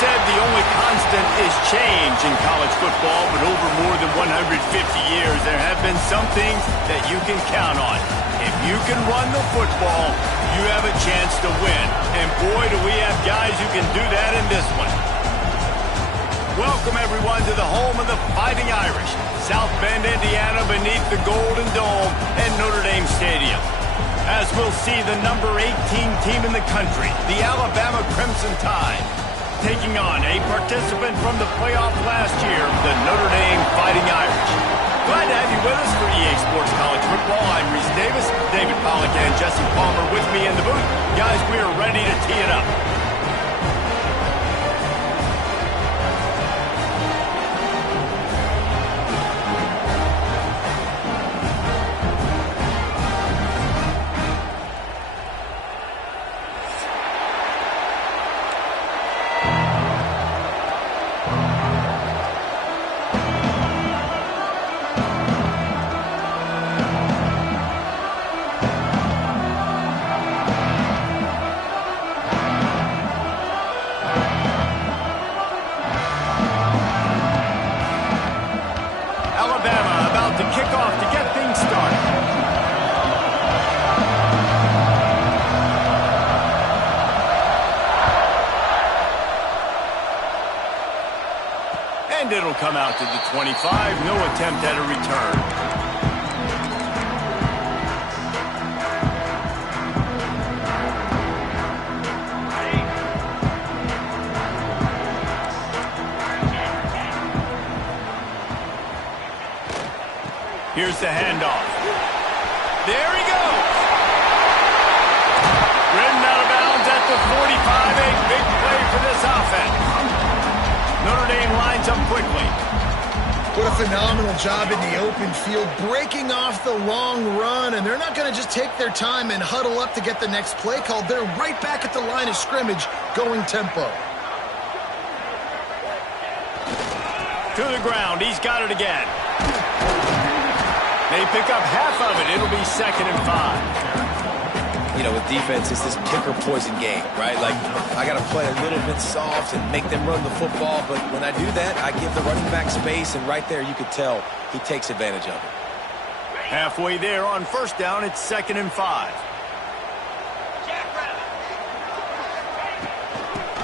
said the only constant is change in college football, but over more than 150 years, there have been some things that you can count on. If you can run the football, you have a chance to win. And boy, do we have guys who can do that in this one. Welcome, everyone, to the home of the Fighting Irish, South Bend, Indiana, beneath the Golden Dome at Notre Dame Stadium. As we'll see the number 18 team in the country, the Alabama Crimson Tide, taking on a participant from the playoff last year, the Notre Dame Fighting Irish. Glad to have you with us for EA Sports College Football. I'm Reese Davis, David Pollack and Jesse Palmer with me in the booth. Guys, we are ready to tee it up. And it'll come out to the 25. No attempt at a return. Here's the handoff. There he goes. Ridden out of bounds at the 45. A big play for this offense. Notre Dame lines up quickly. What a phenomenal job in the open field, breaking off the long run, and they're not going to just take their time and huddle up to get the next play called. They're right back at the line of scrimmage, going tempo. To the ground, he's got it again. They pick up half of it. It'll be 2nd and 5. You know, with defense, it's this pick or poison game, right? Like, I got to play a little bit soft and make them run the football, but when I do that, I give the running back space, and right there you could tell he takes advantage of it. Halfway there on 1st down, it's 2nd and 5.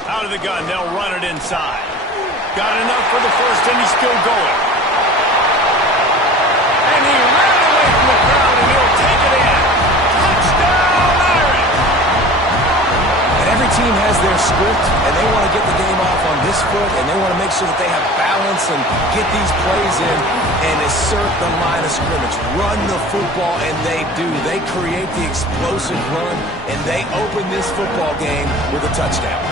Out of the gun, they'll run it inside. Got enough for the first, and he's still going. And he ran away from the crowd, and he'll take it in. Touchdown, Irish! And every team has their script, and they want to get the game off on this foot, and they want to make sure that they have balance and get these plays in and assert the line of scrimmage. Run the football, and they do. They create the explosive run, and they open this football game with a touchdown.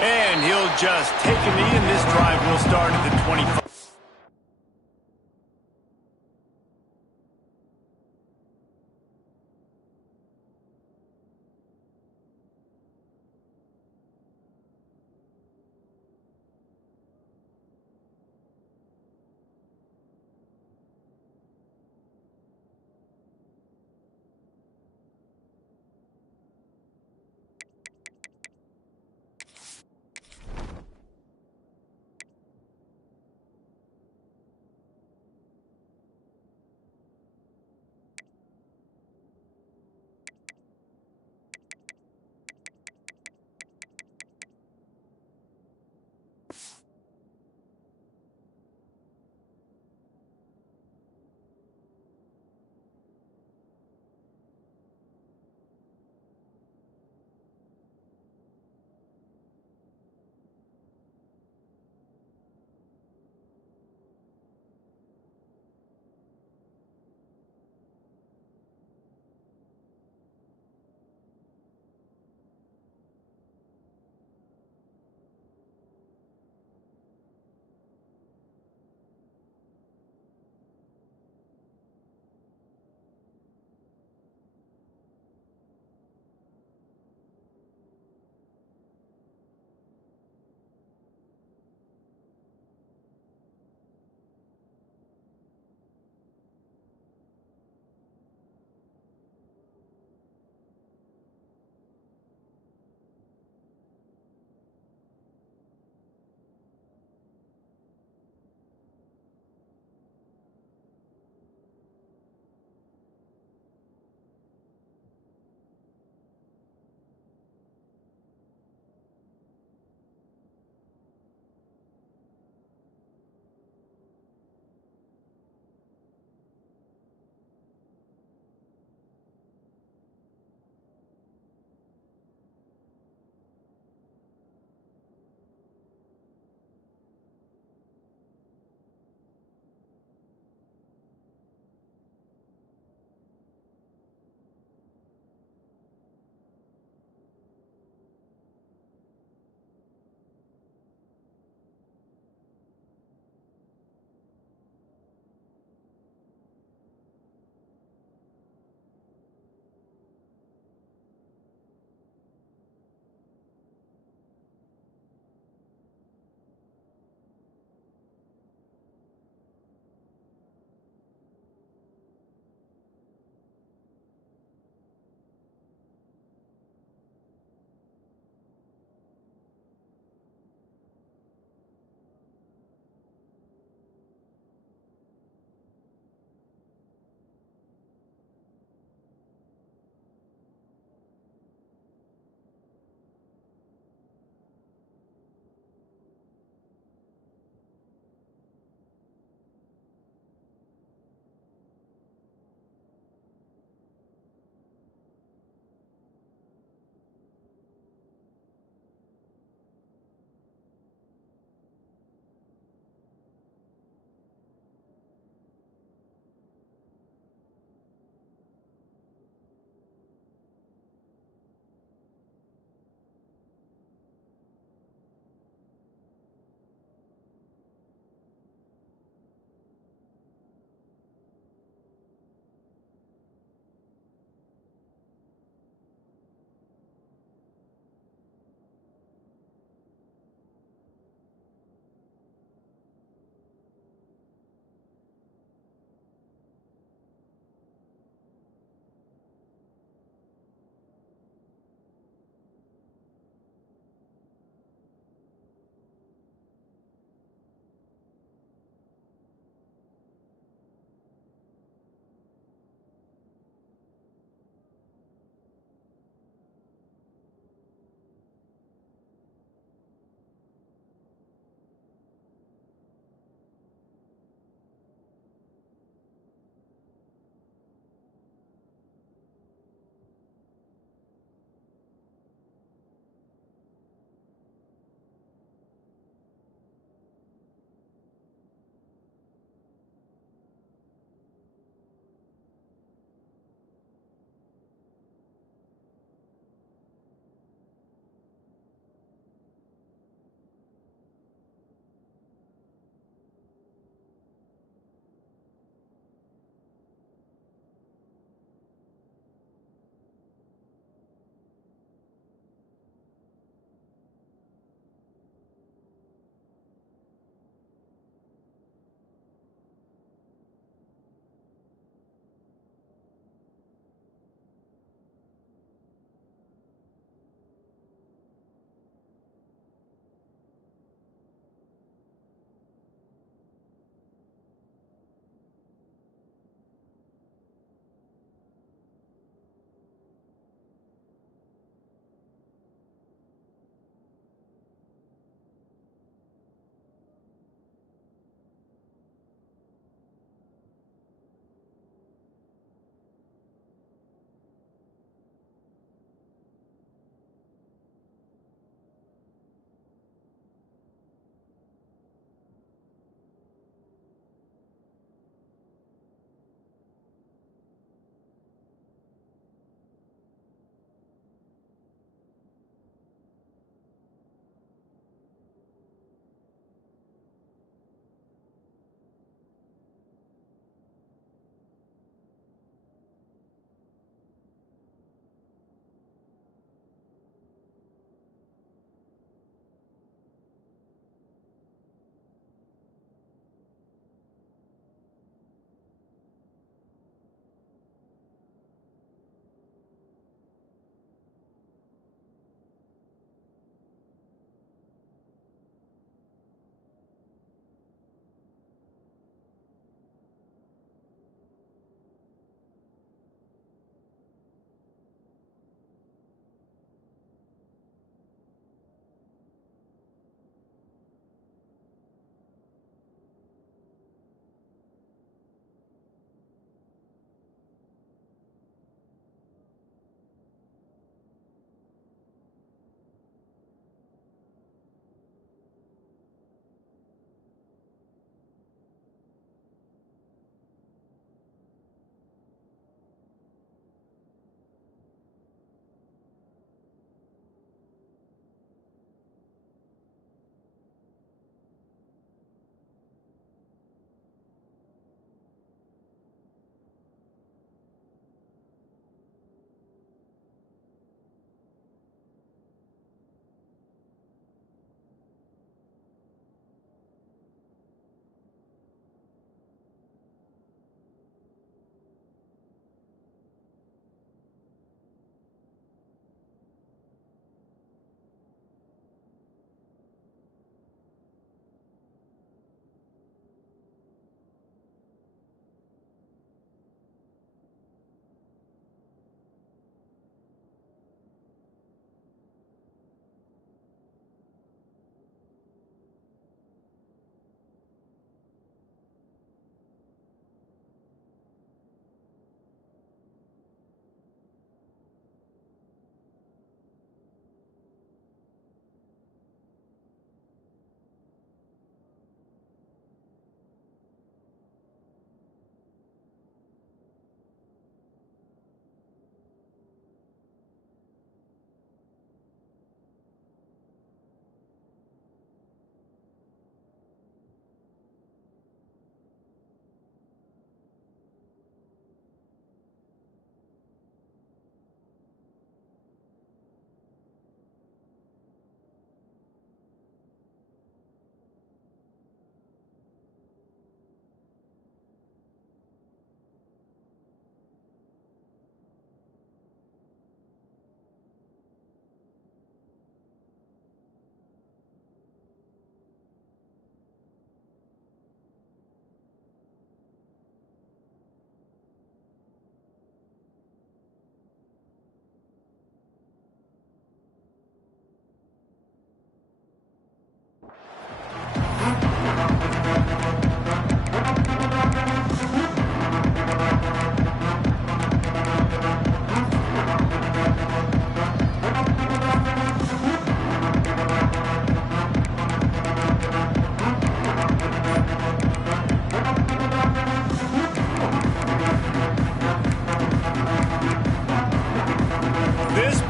And he'll just take a knee, and this drive will start at the 25.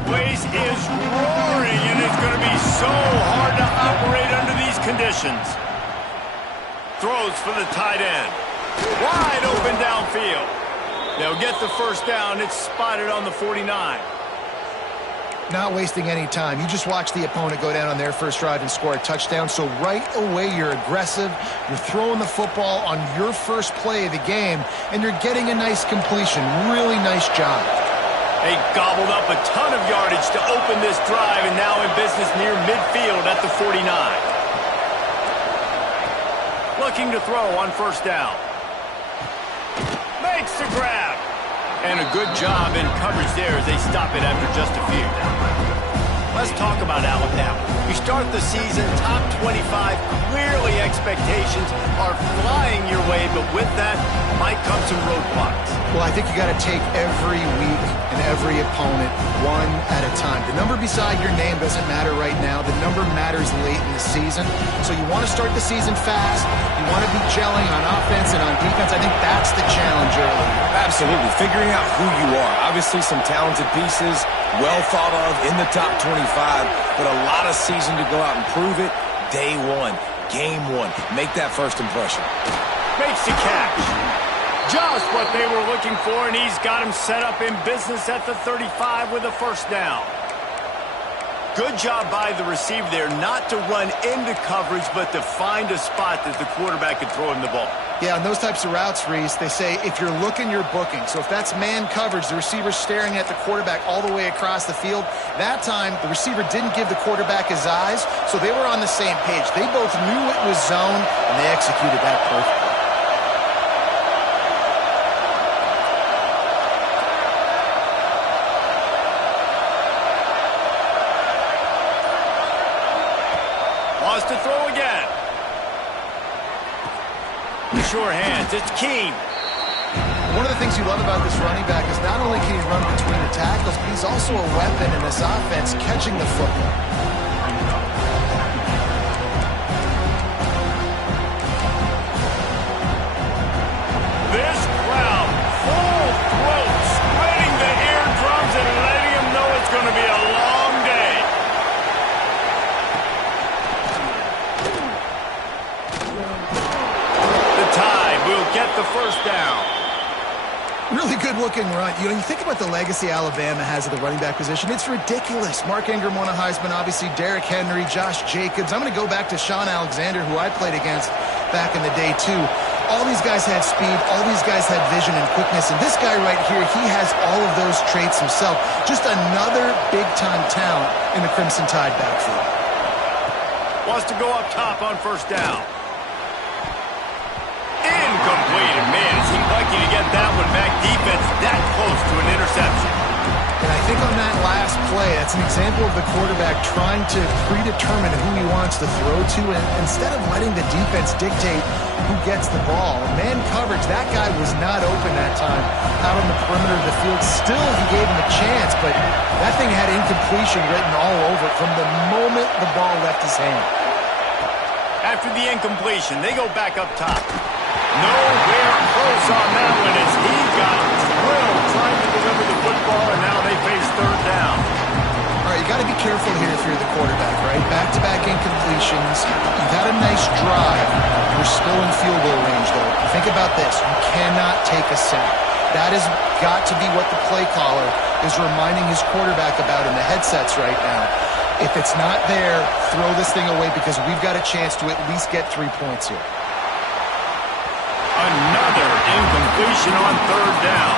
place is roaring, and it's going to be so hard to operate under these conditions. Throws for the tight end. Wide open downfield. They'll get the first down. It's spotted on the 49. Not wasting any time. You just watch the opponent go down on their first drive and score a touchdown. So right away, you're aggressive. You're throwing the football on your first play of the game, and you're getting a nice completion. Really nice job. They gobbled up a ton of yardage to open this drive, and now in business near midfield at the 49. Looking to throw on first down. Makes the grab. And a good job in coverage there as they stop it after just a few. Let's talk about Alabama. You start the season top 25. Clearly expectations are flying your way, but with that might come some roadblocks. Well, I think you got to take every week and every opponent one at a time. The number beside your name doesn't matter right now. The number matters late in the season. So you want to start the season fast. You want to be gelling on offense and on defense. I think that's the challenge early. Absolutely. Figuring out who you are. Obviously some talented pieces, well thought of in the top 25, but a lot of season to go out and prove it. Day one, game one. Make that first impression. Makes the catch. Just what they were looking for, and he's got him set up in business at the 35 with a first down. Good job by the receiver there not to run into coverage, but to find a spot that the quarterback could throw him the ball. Yeah, on those types of routes, Reese, they say if you're looking, you're booking. So if that's man coverage, the receiver's staring at the quarterback all the way across the field. That time, the receiver didn't give the quarterback his eyes, so they were on the same page. They both knew it was zone, and they executed that perfectly. To throw again. Sure hands. It's Keene. One of the things you love about this running back is not only can he run between the tackles, but he's also a weapon in this offense catching the football. This crowd, full throat, spreading the eardrums and letting him know it's going to be a long day. Get the first down. Really good-looking run. You think about the legacy Alabama has at the running back position. It's ridiculous. Mark Ingram won a Heisman, obviously Derrick Henry, Josh Jacobs. I'm going to go back to Sean Alexander, who I played against back in the day, too. All these guys had speed. All these guys had vision and quickness. And this guy right here, he has all of those traits himself. Just another big-time talent in the Crimson Tide backfield. Wants to go up top on first down. Incomplete, and man, is he lucky to get that one back. Defense that close to an interception. And I think on that last play, that's an example of the quarterback trying to predetermine who he wants to throw to, and instead of letting the defense dictate who gets the ball. Man coverage, that guy was not open that time out on the perimeter of the field. Still, he gave him a chance, but that thing had incompletion written all over it from the moment the ball left his hand. After the incompletion, they go back up top. Nowhere close on that one as he got drilled trying to deliver the football, and now they face third down. All right, you got to be careful here if you're the quarterback, right? Back-to-back incompletions. You've had a nice drive. You're still in field goal range, though. Think about this. You cannot take a sack. That has got to be what the play caller is reminding his quarterback about in the headsets right now. If it's not there, throw this thing away because we've got a chance to at least get 3 points here. Another incompletion on third down.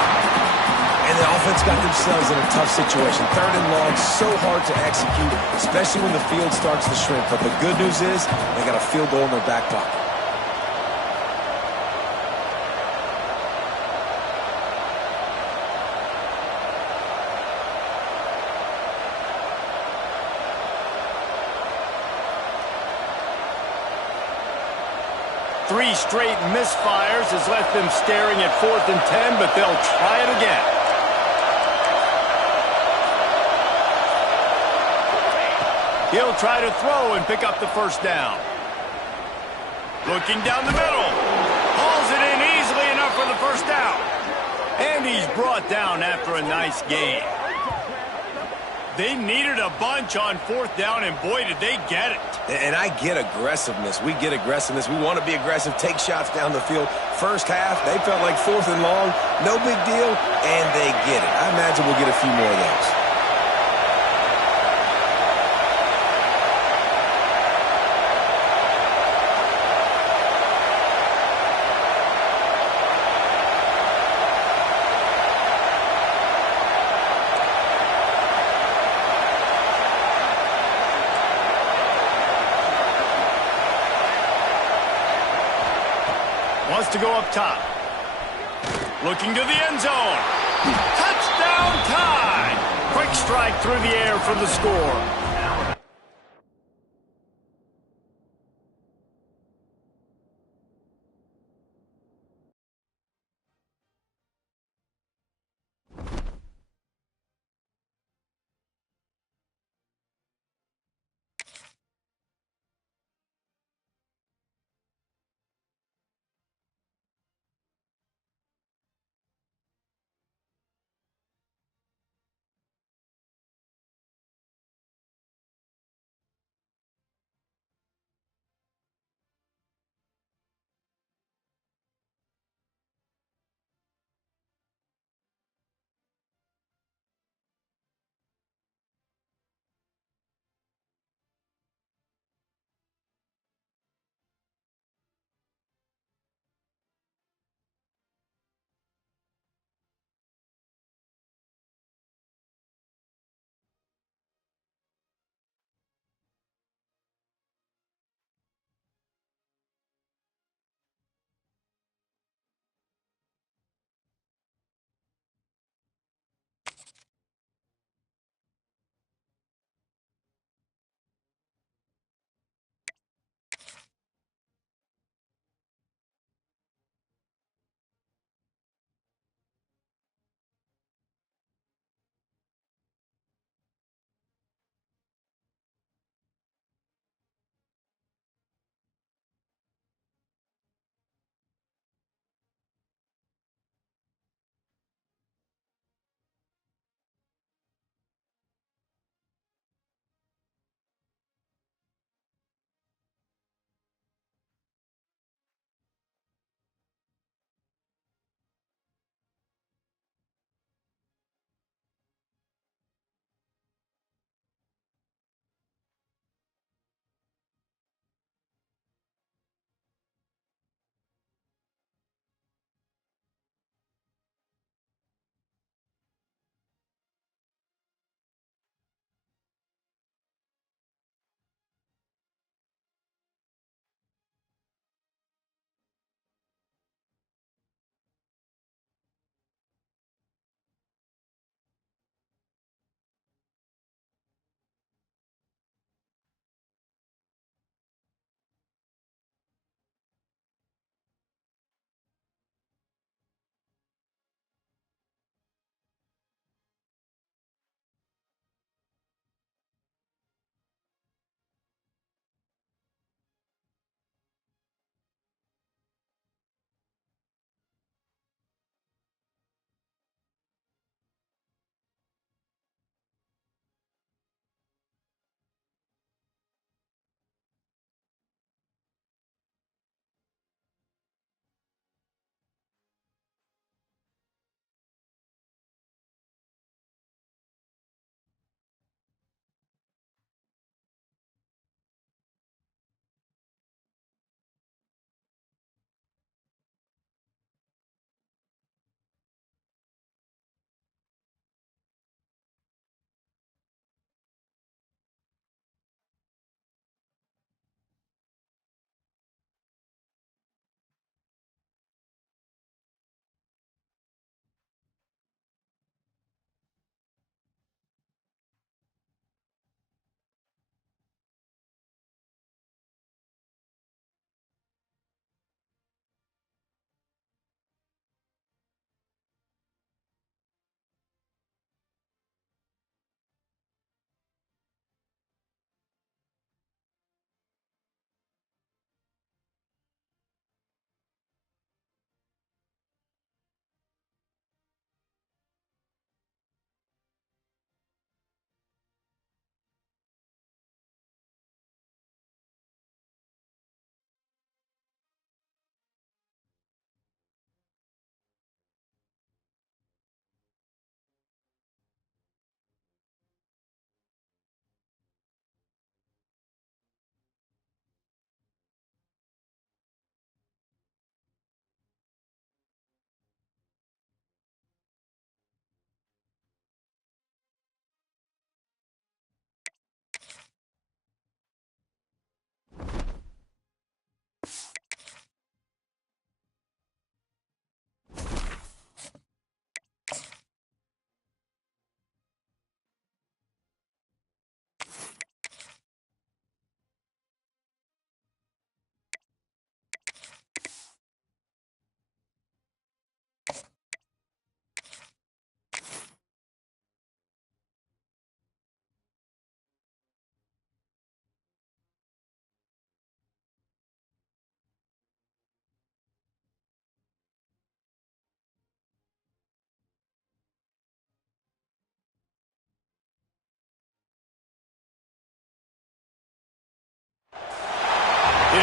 And the offense got themselves in a tough situation. Third and long, so hard to execute, especially when the field starts to shrink. But the good news is they got a field goal in their back pocket. Three straight misfires has left them staring at 4th and 10, but they'll try it again. He'll try to throw and pick up the first down. Looking down the middle. Hauls it in easily enough for the first down. And he's brought down after a nice gain. They needed a bunch on 4th down, and boy, did they get it. And I get aggressiveness. We get aggressiveness. We want to be aggressive, take shots down the field. First half, they felt like 4th and long. No big deal, and they get it. I imagine we'll get a few more of those. Wants to go up top. Looking to the end zone. Touchdown time! Quick strike through the air for the score.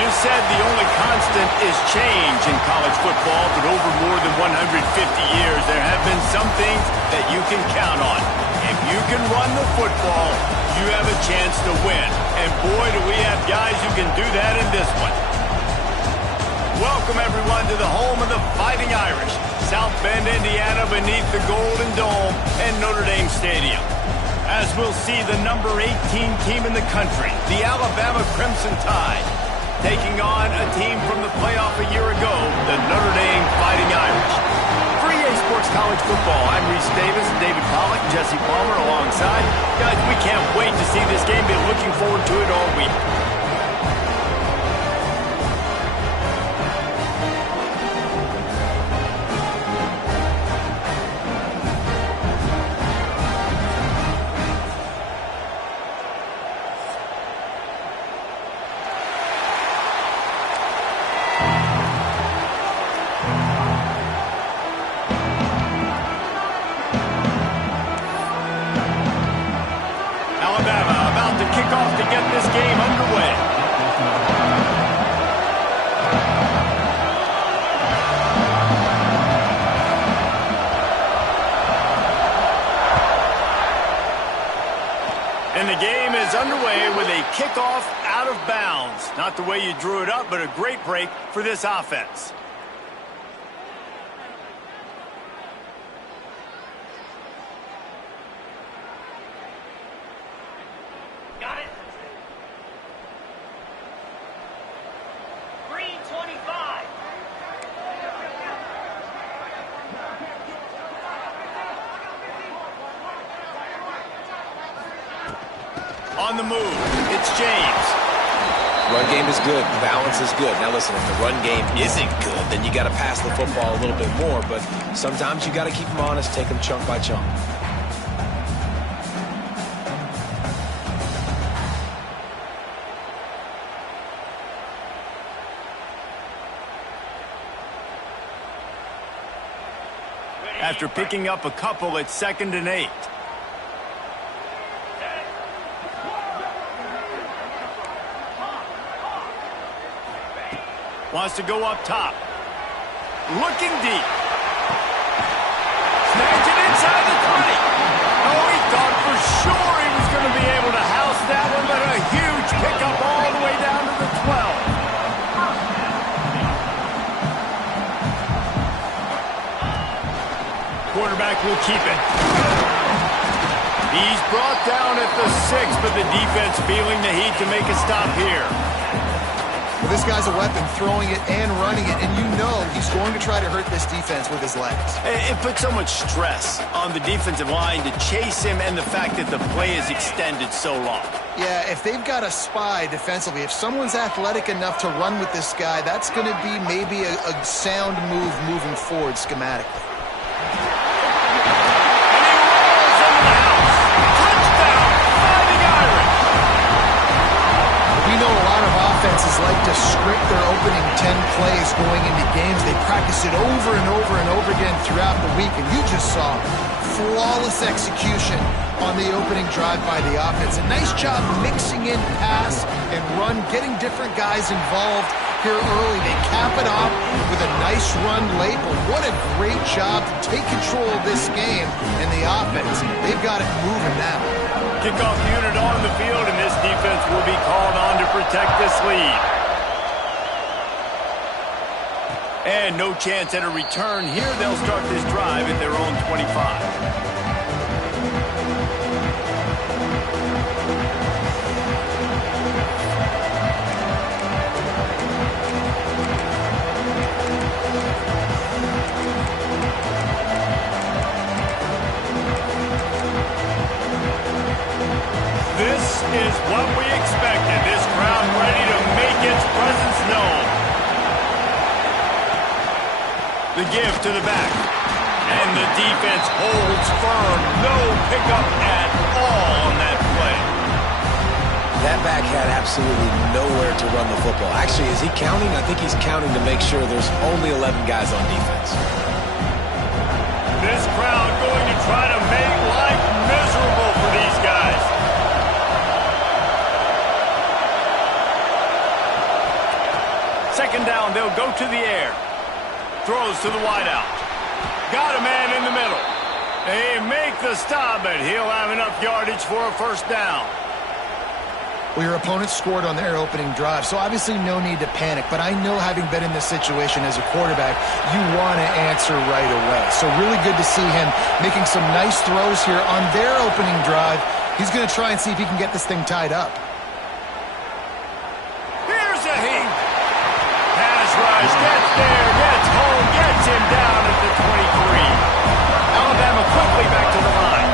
always said the only constant is change in college football, but over more than 150 years, there have been some things that you can count on. If you can run the football, you have a chance to win. And boy, do we have guys who can do that in this one. Welcome, everyone, to the home of the Fighting Irish, South Bend, Indiana, beneath the Golden Dome and Notre Dame Stadium. As we'll see the number 18 team in the country, the Alabama Crimson Tide, taking on a team from the playoff a year ago, the Notre Dame Fighting Irish. For EA Sports College Football, I'm Reese Davis, David Pollack, Jesse Palmer alongside. Guys, we can't wait to see this game. Been looking forward to it all week. Kickoff to get this game underway. And the game is underway with a kickoff out of bounds. Not the way you drew it up, but a great break for this offense. On the move, it's James. Run game is good. Balance is good. Now listen, if the run game isn't good, then you got to pass the football a little bit more. But sometimes you got to keep them honest, take them chunk by chunk. After picking up a couple, it's 2nd and 8. Wants to go up top. Looking deep. Snags it inside the 20. Oh, he thought for sure he was going to be able to house that one, but a huge pickup all the way down to the 12. Quarterback will keep it. He's brought down at the 6, but the defense feeling the heat to make a stop here. Well, this guy's a weapon, throwing it and running it, and you know he's going to try to hurt this defense with his legs. It puts so much stress on the defensive line to chase him and the fact that the play is extended so long. Yeah, if they've got a spy defensively, if someone's athletic enough to run with this guy, that's going to be maybe a sound move moving forward schematically. Offenses like to script their opening 10 plays going into games. They practice it over and over and over again throughout the week, and you just saw flawless execution on the opening drive by the offense. A nice job mixing in pass and run, getting different guys involved here early. They cap it off with a nice run late, but what a great job to take control of this game and the offense. They've got it moving now. Kickoff unit on the field, and this defense will be called on to protect this lead. And no chance at a return here. They'll start this drive at their own 25. This is what we expected. This crowd ready to make its presence known. The give to the back. And the defense holds firm. No pickup at all on that play. That back had absolutely nowhere to run the football. Actually, is he counting? I think he's counting to make sure there's only 11 guys on defense. This crowd going to try to make life miserable for these guys. second down, they'll go to the air. Throws to the wideout. Got a man in the middle. They make the stop, but he'll have enough yardage for a first down. Well, your opponent scored on their opening drive, so obviously no need to panic. But I know, having been in this situation as a quarterback, you want to answer right away. So really good to see him making some nice throws here on their opening drive. He's going to try and see if he can get this thing tied up. Here's a heat. Pass rush, gets there, gets home, gets him down at the 23. Alabama quickly back to the line.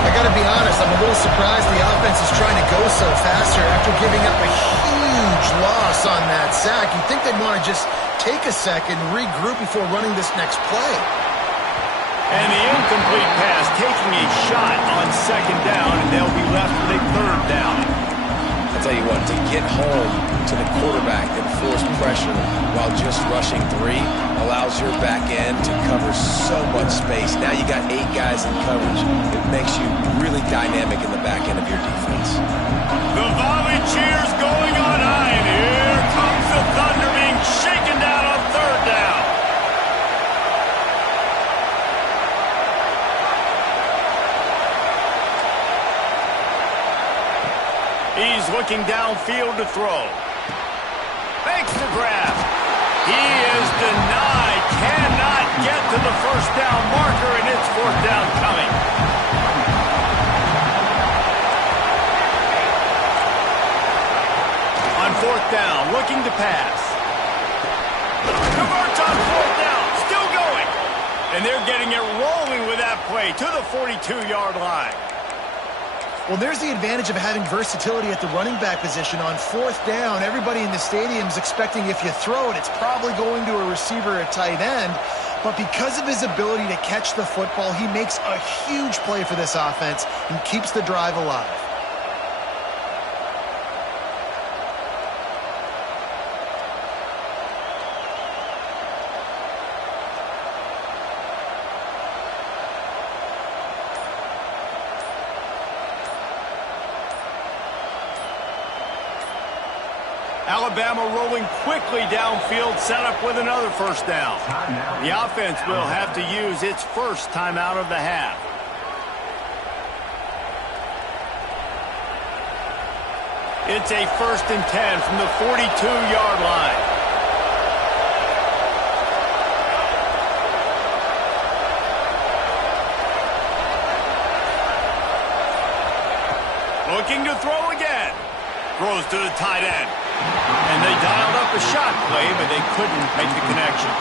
I got to be honest, I'm a little surprised the offense is trying to go so fast here after giving up a huge loss on that sack. You'd think they'd want to just take a second, regroup before running this next play. And the incomplete pass taking a shot on second down, and they'll be left with a third down. I'll tell you what, to get home to the quarterback and force pressure while just rushing 3 allows your back end to cover so much space. Now you got 8 guys in coverage. It makes you really dynamic in the back end of your defense. The volley cheers going on high, and here comes the Thunder being shaken down on third down. He's looking downfield to throw. Makes the grab. He is denied. Cannot get to the first down marker, and it's fourth down coming. On fourth down, looking to pass. Converts on fourth down. Still going. And they're getting it rolling with that play to the 42-yard line. Well, there's the advantage of having versatility at the running back position. On fourth down, everybody in the stadium is expecting if you throw it, it's probably going to a receiver at tight end. But because of his ability to catch the football, he makes a huge play for this offense and keeps the drive alive. Alabama rolling quickly downfield, set up with another first down. The offense will have to use its first timeout of the half. It's a 1st and 10 from the 42-yard line. Looking to throw again. Throws to the tight end. And they dialed up a shot play, but they couldn't make the connection.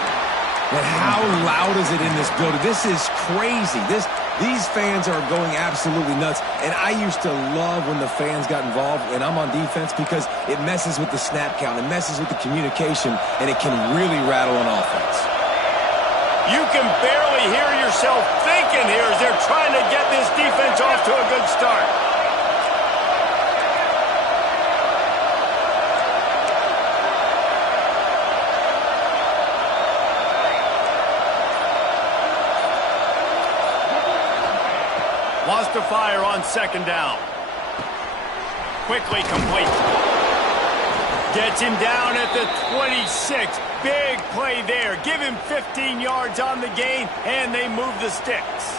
But how loud is it in this building? This is crazy. These fans are going absolutely nuts. And I used to love when the fans got involved, and I'm on defense, because it messes with the snap count. It messes with the communication, and it can really rattle an offense. You can barely hear yourself thinking here as they're trying to get this defense off to a good start. Lost to fire on second down. Quickly complete. Gets him down at the 26. Big play there. Give him 15 yards on the gain, and they move the sticks.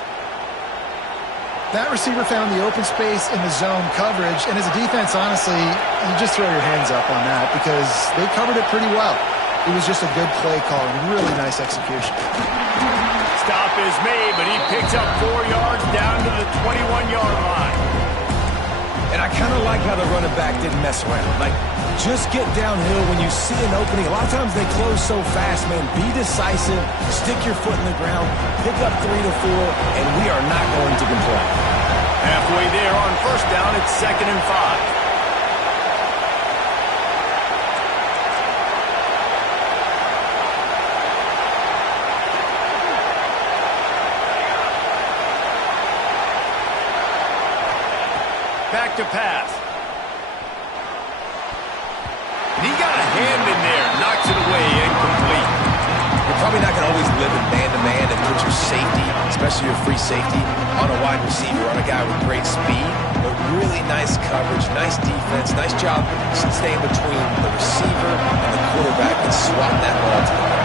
That receiver found the open space in the zone coverage, and as a defense, honestly, you just throw your hands up on that because they covered it pretty well. It was just a good play call and really nice execution. Stop is made, but he picks up 4 yards down to the 21-yard line. And I kind of like how the running back didn't mess around. Like, just get downhill when you see an opening. A lot of times they close so fast, man. Be decisive, stick your foot in the ground, pick up 3 to 4, and we are not going to complain. Halfway there on first down, it's 2nd and 5. Back to pass. And he got a hand in there, knocks it away, incomplete. You're probably not going to always live in man-to-man and put your safety, especially your free safety, on a wide receiver, on a guy with great speed, but really nice coverage, nice defense. defense. Nice job staying between the receiver and the quarterback and swatting that ball to the ground.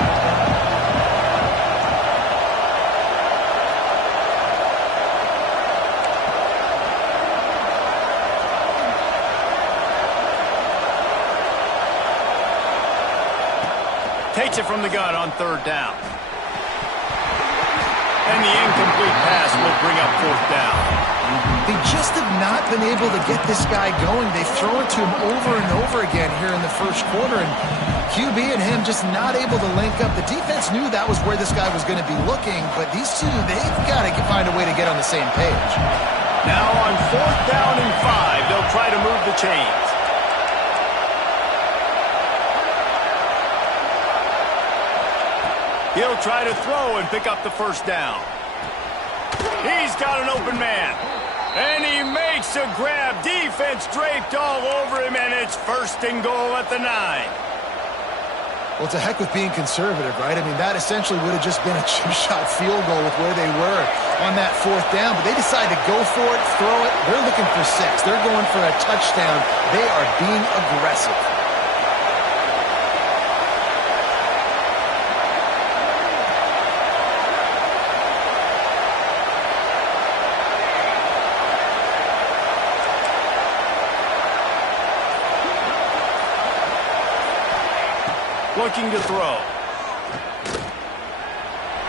Takes it from the gun on third down. And the incomplete pass will bring up fourth down. They just have not been able to get this guy going. They've thrown it to him over and over again here in the first quarter, and QB and him just not able to link up. The defense knew that was where this guy was going to be looking, but these two, they've got to find a way to get on the same page. Now on fourth down and 5, they'll try to move the chains. He'll try to throw and pick up the first down. He's got an open man. And he makes a grab. Defense draped all over him, and it's first and goal at the 9. Well, to heck with being conservative, right? I mean, that essentially would have just been a chip-shot field goal with where they were on that fourth down. But they decide to go for it, throw it. They're looking for 6. They're going for a touchdown. They are being aggressive. Looking to throw.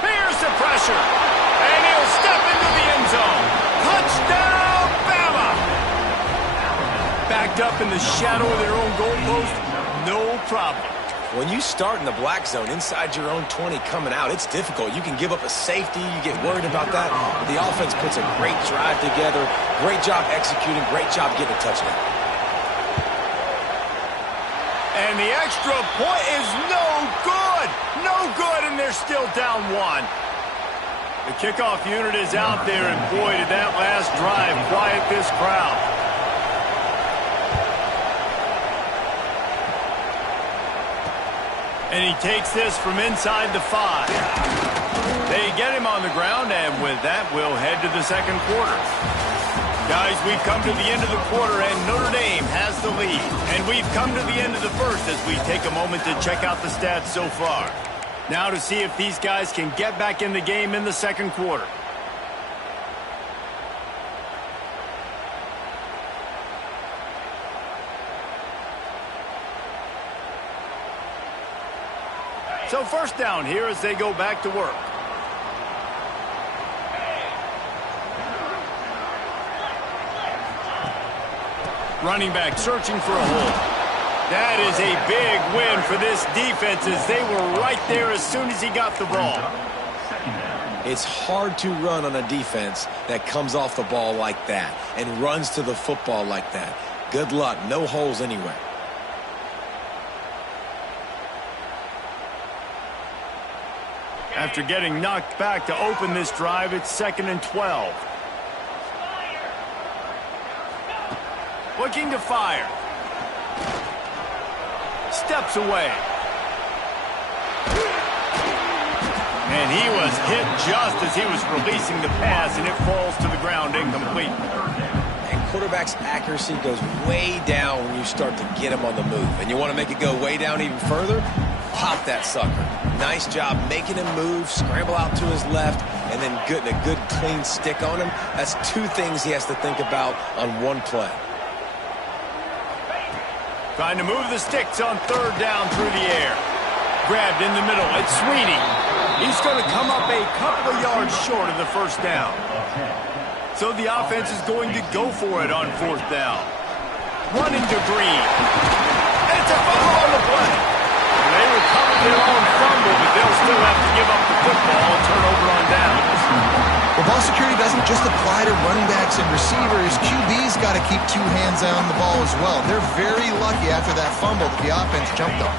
Here's the pressure. And he'll step into the end zone. Touchdown, Bama! Backed up in the shadow of their own goalpost, no problem. When you start in the black zone inside your own 20 coming out, it's difficult. You can give up a safety. You get worried about that. But the offense puts a great drive together. Great job executing. Great job getting a touchdown. And the extra point is no good. No good, and they're still down 1. The kickoff unit is out there, and boy, did that last drive quiet this crowd. And he takes this from inside the 5. They get him on the ground, and with that, we'll head to the second quarter. Guys, we've come to the end of the quarter, and Notre Dame has the lead. And we've come to the end of the first as we take a moment to check out the stats so far. Now to see if these guys can get back in the game in the second quarter. So first down here as they go back to work. Running back searching for a hole. That is a big win for this defense as they were right there as soon as he got the ball. It's hard to run on a defense that comes off the ball like that and runs to the football like that. Good luck. No holes anywhere. After getting knocked back to open this drive, it's 2nd and 12. Looking to fire. Steps away. And he was hit just as he was releasing the pass, and it falls to the ground incomplete. And quarterback's accuracy goes way down when you start to get him on the move. And you want to make it go way down even further? Pop that sucker. Nice job making him move, scramble out to his left, and then getting a good clean stick on him. That's 2 things he has to think about on one play. Trying to move the sticks on third down through the air. Grabbed in the middle. It's Sweeney. He's going to come up a couple of yards short of the first down. So the offense is going to go for it on fourth down. Running to Green. And it's a fumble on the play. They recovered their own fumble, but they'll still have to give up the football and turn over on downs. Well, ball security doesn't just apply to running backs and receivers. QB's got to keep 2 hands on the ball as well. They're very lucky after that fumble that the offense jumped on.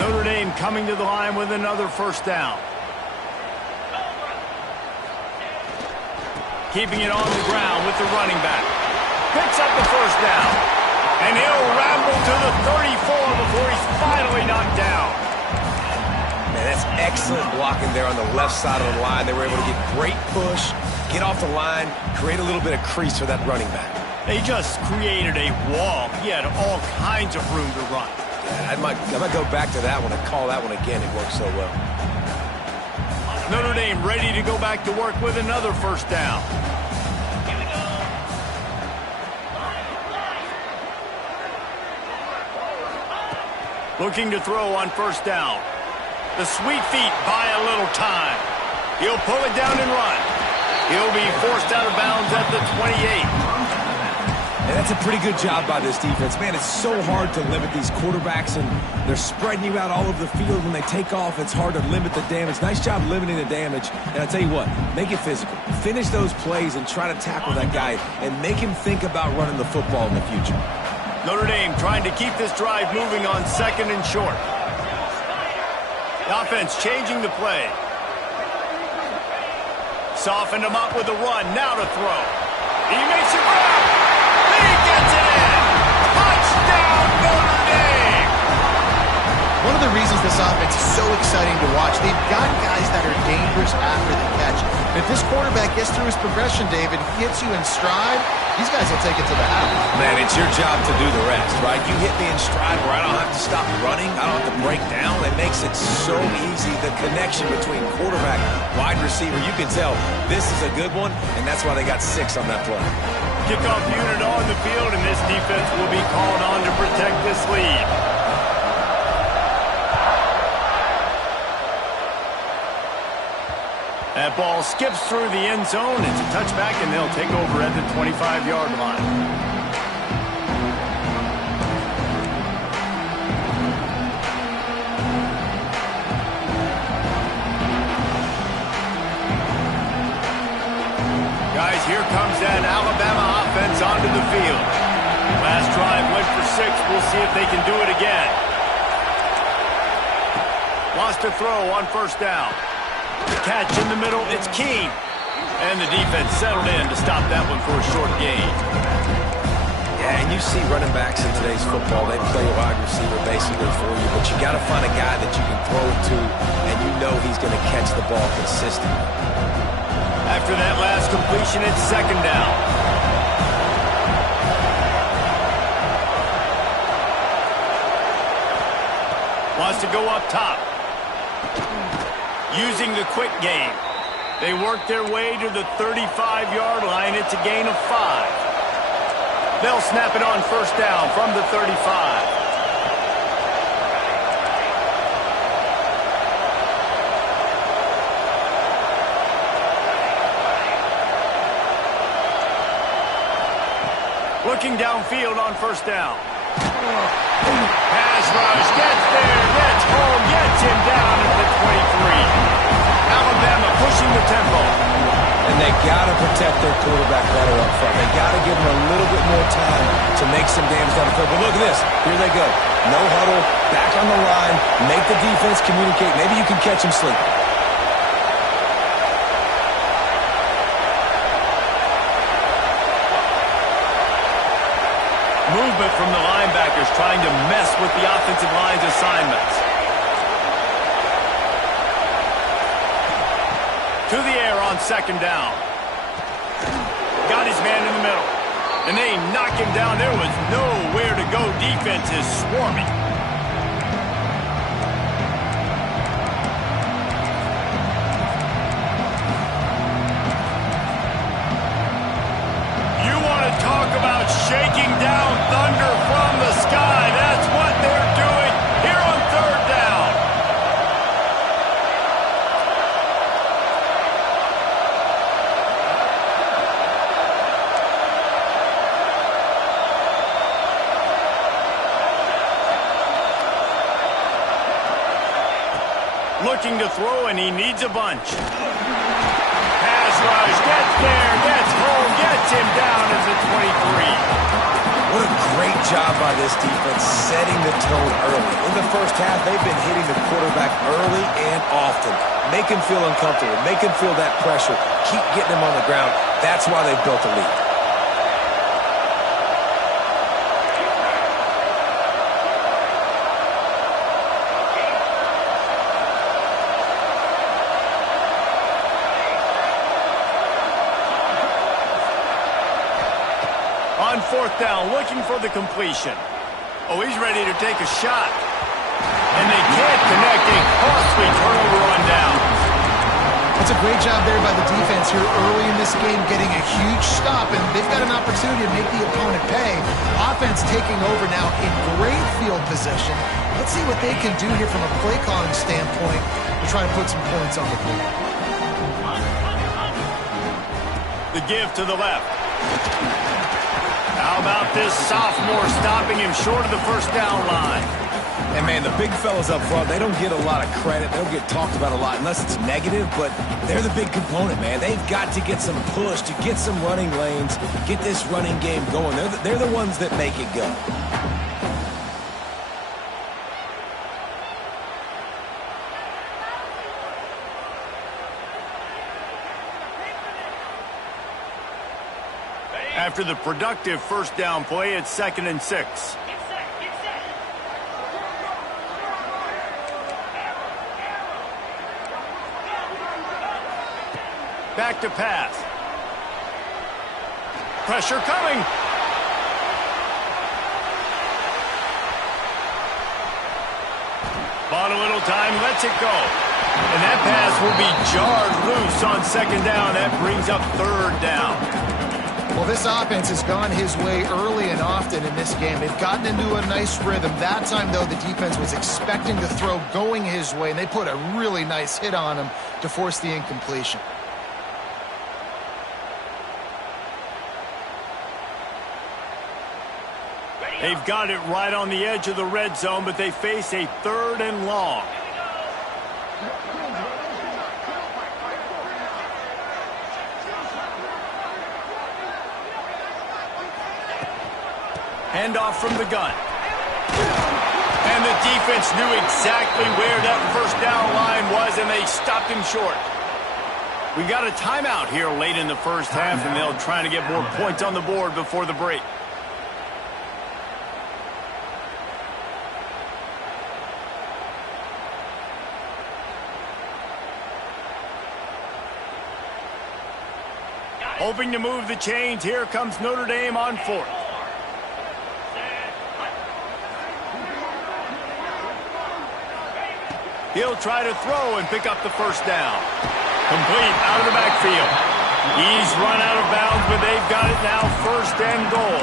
Notre Dame coming to the line with another first down. Keeping it on the ground with the running back. Picks up the first down. And he'll ramble to the 34 before he's finally knocked down. Man, that's excellent blocking there on the left side of the line. They were able to get great push, get off the line, create a little bit of crease for that running back. They just created a wall. He had all kinds of room to run. Yeah, I might go back to that one and call that one again. It worked so well. Notre Dame ready to go back to work with another first down. Looking to throw on first down. The sweet feet buy a little time. He'll pull it down and run. He'll be forced out of bounds at the 28. And that's a pretty good job by this defense. Man, it's so hard to limit these quarterbacks, and they're spreading you out all over the field. When they take off, it's hard to limit the damage. Nice job limiting the damage. And I tell you what, make it physical. Finish those plays and try to tackle that guy and make him think about running the football in the future. Notre Dame trying to keep this drive moving on second and short. The offense changing the play. Softened him up with a run. Now to throw. He makes it grab. He gets it in. Touchdown, Notre Dame. One of the reasons this offense is so exciting to watch, they've got guys that are dangerous after the catch. And if this quarterback gets through his progression, David, hits you in stride, these guys will take it to the house. Man, it's your job to do the rest, right? You hit me in stride where I don't have to stop running. I don't have to break down. It makes it so easy. The connection between quarterback, wide receiver, you can tell this is a good one, and that's why they got 6 on that play. Kickoff unit on the field, and this defense will be called on to protect this lead. That ball skips through the end zone. It's a touchback, and they'll take over at the 25-yard line. Guys, here comes that Alabama offense onto the field. Last drive went for 6. We'll see if they can do it again. Lost to throw on first down. Catch in the middle, it's King. And the defense settled in to stop that one for a short gain. Yeah, and you see running backs in today's football, they play wide receiver basically for you, but you got to find a guy that you can throw it to, and you know he's going to catch the ball consistently. After that last completion, it's second down. Wants to go up top. Using the quick game. They work their way to the 35-yard line. It's a gain of 5. They'll snap it on first down from the 35. Looking downfield on first down. Pass rush, gets there, gets home, gets him down at the 23. Alabama pushing the tempo. And they got to protect their quarterback better up front. They got to give him a little bit more time to make some damage down the field. But look at this. Here they go. No huddle, back on the line, make the defense communicate. Maybe you can catch him sleeping. Movement from the linebackers trying to mess with the offensive line's assignments. To the air on second down. Got his man in the middle. And they knock him down. There was nowhere to go. Defense is swarming. You want to talk about shaking down thunder from the sky. That's what they're doing here on third down. Looking to throw, and he needs a bunch. Pass rush, gets there, gets home, gets him down at the 23. What a great job by this defense setting the tone early. In the first half, they've been hitting the quarterback early and often. Make him feel uncomfortable. Make him feel that pressure. Keep getting him on the ground. That's why they've built a lead. On fourth down, looking for the completion. Oh, he's ready to take a shot. And they can't connect. A costly turnover on downs. That's a great job there by the defense here early in this game, getting a huge stop, and they've got an opportunity to make the opponent pay. Offense taking over now in great field position. Let's see what they can do here from a play calling standpoint to try to put some points on the board. The give to the left. How about this sophomore stopping him short of the first down line? And, man, the big fellas up front, they don't get a lot of credit. They don't get talked about a lot unless it's negative, but they're the big component, man. They've got to get some push, to get some running lanes, get this running game going. They're the ones that make it go. After the productive first down play, it's 2nd and 6. Back to pass. Pressure coming. Bought a little time, lets it go. And that pass will be jarred loose on 2nd down. That brings up 3rd down. Well, this offense has gone his way early and often in this game. They've gotten into a nice rhythm. That time, though, the defense was expecting the throw going his way, and they put a really nice hit on him to force the incompletion. They've got it right on the edge of the red zone, but they face a 3rd and long. Handoff from the gun. And the defense knew exactly where that first down line was, and they stopped him short. We've got a timeout here late in the first half, and they'll try to get more points on the board before the break. Hoping to move the chains. Here comes Notre Dame on 4th. He'll try to throw and pick up the first down. Complete out of the backfield. He's run out of bounds, but they've got it now 1st and goal.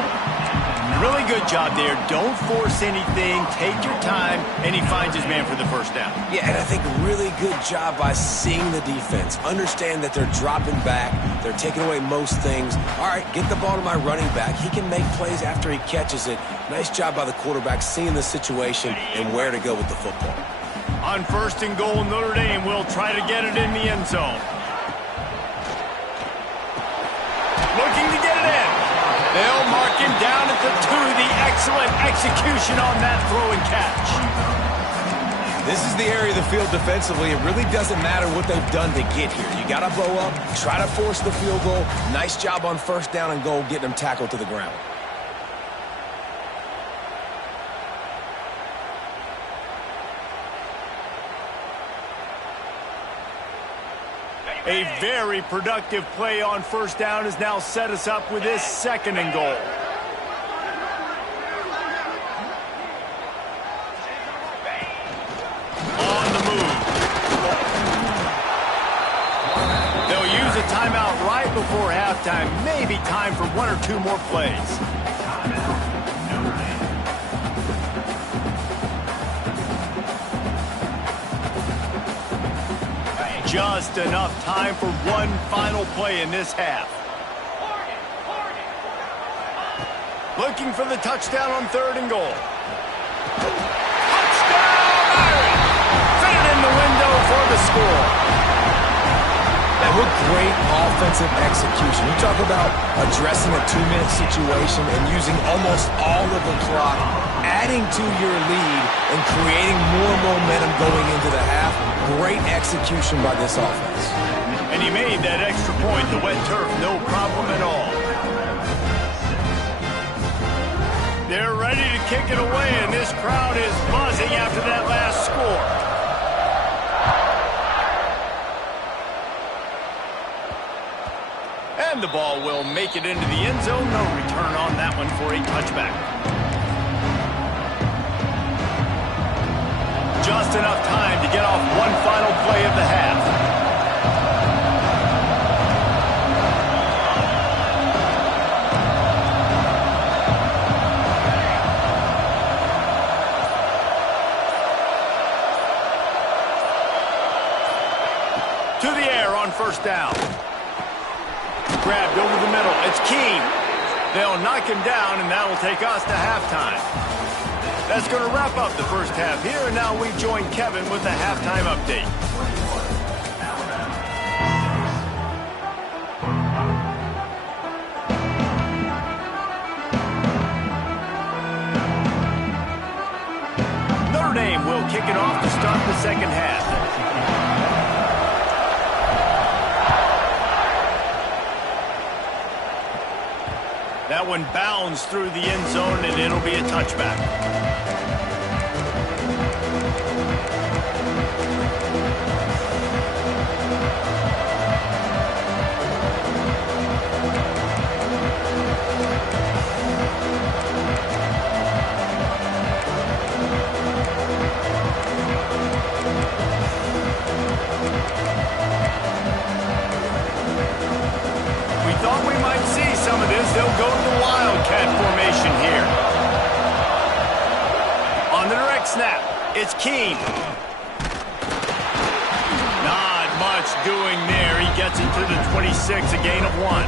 Really good job there. Don't force anything. Take your time, and he finds his man for the first down. Yeah, and I think really good job by seeing the defense. Understand that they're dropping back. They're taking away most things. All right, get the ball to my running back. He can make plays after he catches it. Nice job by the quarterback seeing the situation and where to go with the football. On 1st and goal, Notre Dame will try to get it in the end zone. Looking to get it in. They'll mark him down at the 2. The excellent execution on that throw and catch. This is the area of the field defensively. It really doesn't matter what they've done to get here. You got to bow up, try to force the field goal. Nice job on 1st down and goal, getting them tackled to the ground. A very productive play on 1st down has now set us up with this 2nd and goal. On the move. They'll use a timeout right before halftime. Maybe time for 1 or 2 more plays. Just enough time for one final play in this half. Looking for the touchdown on 3rd and goal. Touchdown, Irish! Fit it in the window for the score. Now, what great offensive execution. You talk about addressing a 2-minute situation and using almost all of the clock, adding to your lead and creating more momentum going into the half. Great execution by this offense. And he made that extra point. The wet turf, no problem at all. They're ready to kick it away, and this crowd is buzzing after that last score. And and the ball will make it into the end zone. No return on that one for a touchback. Just enough time to get off one final play of the half. To the air on first down. Grabbed over the middle. It's Keene. They'll knock him down, and that will take us to halftime. That's going to wrap up the first half here, and now we join Kevin with the halftime update. Notre Dame will kick it off to start the second half. That one bounds through the end zone, and it'll be a touchback. We thought we might see some of this. They'll go to the Wildcat formation here. On the direct snap, it's Keene. Not much doing there. He gets it to the 26, a gain of 1.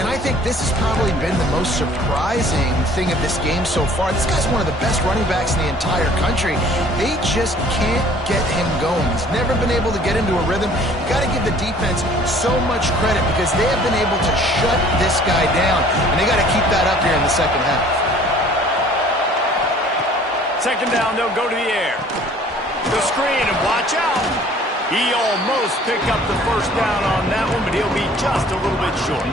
And I think this has probably been the most surprising thing of this game so far. This guy's one of the best running backs in the entire country. They just can't get him going. He's never been able to get into a rhythm. You got to give the defense so much credit because they have been able to shut this guy down. And they got to keep that up here in the second half. Second down, they'll go to the air. The screen, and watch out. He almost picked up the first down on that one, but he'll be just a little bit short.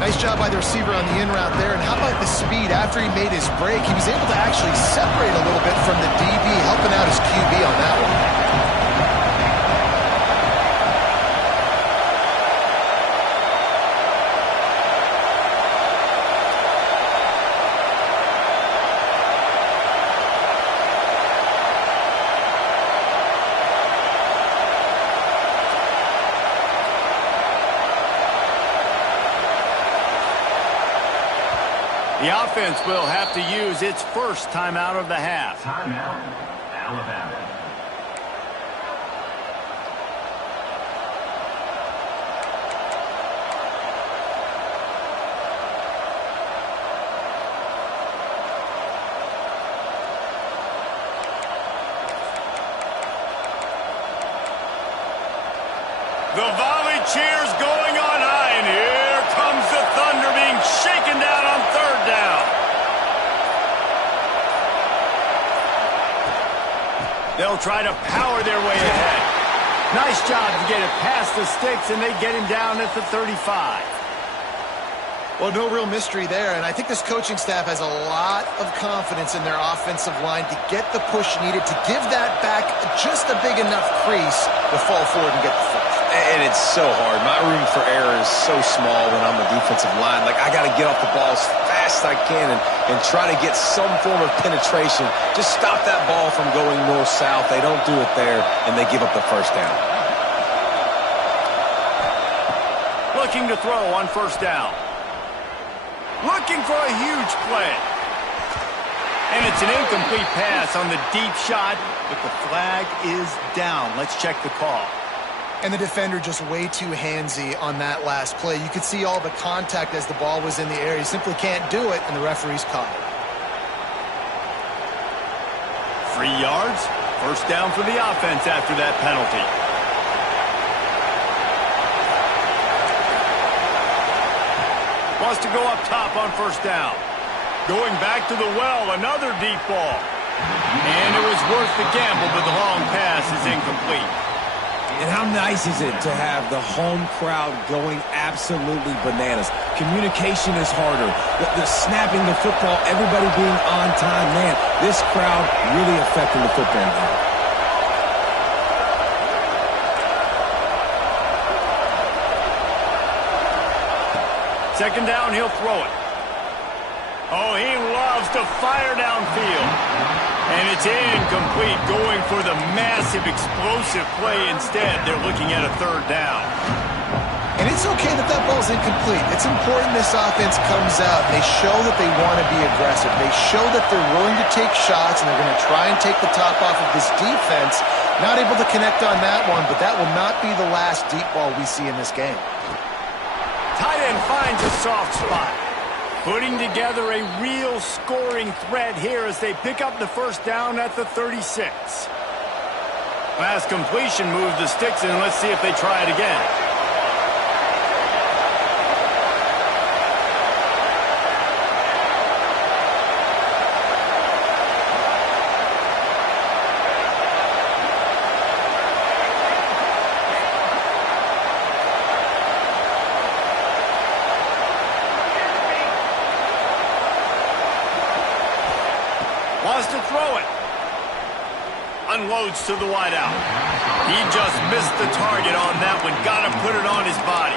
Nice job by the receiver on the in route there. And how about the speed after he made his break? He was able to actually separate a little bit from the DB, helping out his QB on that one. The offense will have to use its first timeout of the half. Timeout, Alabama. The volley cheers going on high, and here comes the Thunder being shaken down on third down. They'll try to power their way ahead. Nice job to get it past the sticks, and they get him down at the 35. Well, no real mystery there, and I think this coaching staff has a lot of confidence in their offensive line to get the push needed to give that back just a big enough crease to fall forward and get the first. And it's so hard. My room for error is so small when I'm a defensive line. Like, I got to get off the ball as fast as I can and try to get some form of penetration. Just stop that ball from going north-south. They don't do it there, and they give up the first down. Looking to throw on first down. Looking for a huge play. And it's an incomplete pass on the deep shot, but the flag is down. Let's check the call. And the defender just way too handsy on that last play. You could see all the contact as the ball was in the air. He simply can't do it, and the referee's caught it. 3 yards. First down for the offense after that penalty. Wants to go up top on first down. Going back to the well, another deep ball. And it was worth the gamble, but the long pass is incomplete. And how nice is it to have the home crowd going absolutely bananas? Communication is harder. The snapping the football, everybody being on time. Man, this crowd really affecting the football game. Second down, he'll throw it. Oh, he loves to fire downfield. And it's incomplete, going for the massive explosive play instead. They're looking at a third down. And it's okay that that ball's incomplete. It's important this offense comes out. They show that they want to be aggressive. They show that they're willing to take shots, and they're going to try and take the top off of this defense. Not able to connect on that one, but that will not be the last deep ball we see in this game. Tight end finds a soft spot. Putting together a real scoring threat here as they pick up the first down at the 36. Last completion moves the sticks in. Let's see if they try it again. Wants to throw it. Unloads to the wideout. He just missed the target on that one. Got to put it on his body.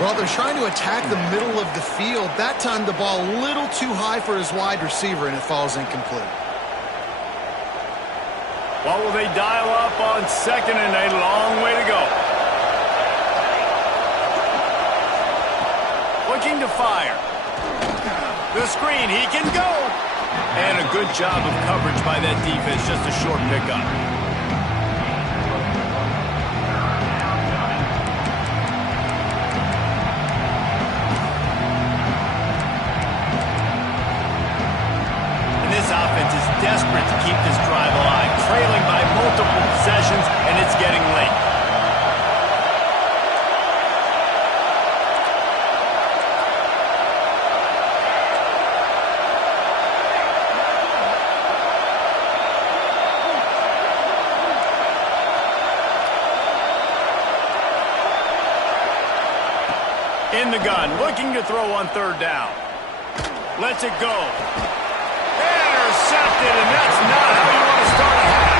Well, they're trying to attack the middle of the field. That time the ball a little too high for his wide receiver, and it falls incomplete. What will they dial up on second and a long way to go? Looking to fire. The screen, he can go. And a good job of coverage by that defense, just a short pickup. And this offense is desperate to keep this drive alive, trailing by multiple possessions, and it's getting late. In the gun, looking to throw on third down. Lets it go. Intercepted, and that's not how you want to start a half.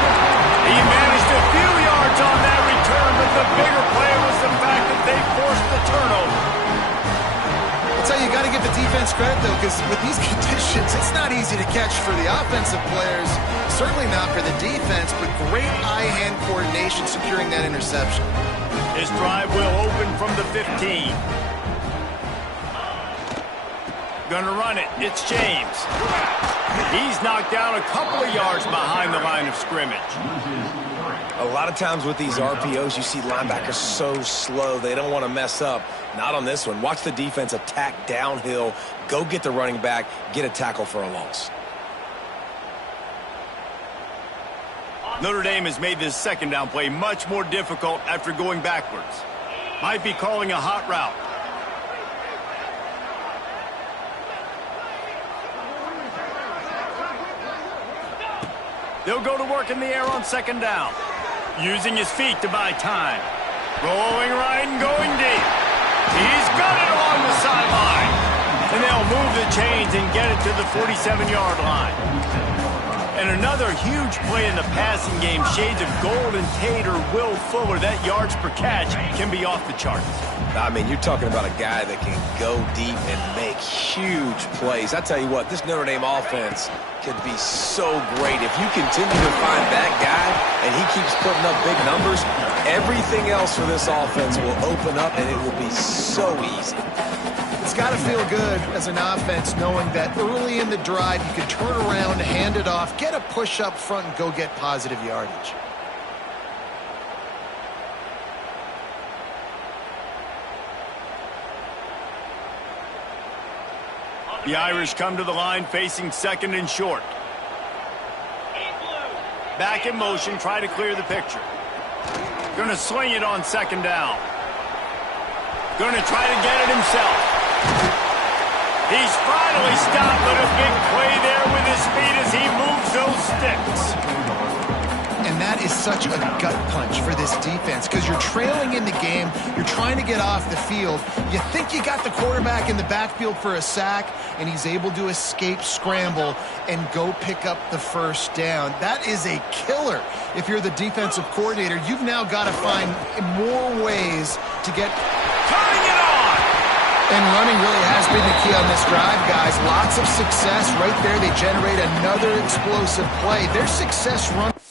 He managed a few yards on that return, but the bigger play was the fact that they forced the turnover. I'll tell you, you got to give the defense credit, though, because with these conditions, it's not easy to catch for the offensive players. Certainly not for the defense, but great eye-hand coordination securing that interception. His drive will open from the 15. Gonna run it. It's James. He's knocked down a couple of yards behind the line of scrimmage. A lot of times with these RPOs, you see linebackers so slow, they don't want to mess up. Not on this one. Watch the defense attack downhill, go get the running back, get a tackle for a loss. Notre Dame has made this second down play much more difficult after going backwards. Might be calling a hot route. They'll go to work in the air on second down. Using his feet to buy time. Rolling right and going deep. He's got it on the sideline. And they'll move the chains and get it to the 47-yard line. And another huge play in the passing game. Shades of Golden Tate or Will Fuller. That yards per catch can be off the charts. I mean, you're talking about a guy that can go deep and make huge plays. I tell you what, this Notre Dame offense could be so great. If you continue to find that guy and he keeps putting up big numbers, everything else for this offense will open up and it will be so easy. It's got to feel good as an offense knowing that early in the drive you can turn around, hand it off, get a push up front, and go get positive yardage. The Irish come to the line facing second and short. Back in motion, try to clear the picture. Gonna swing it on second down. Gonna try to get it himself. He's finally stopped, but a big play there with his feet as he moves those sticks. And that is such a gut punch for this defense because you're trailing in the game. You're trying to get off the field. You think you got the quarterback in the backfield for a sack, and he's able to escape, scramble, and go pick up the first down. That is a killer. If you're the defensive coordinator, you've now got to find more ways to get... Turning it on! And running really has been the key on this drive, guys. Lots of success right there. They generate another explosive play. Their success run...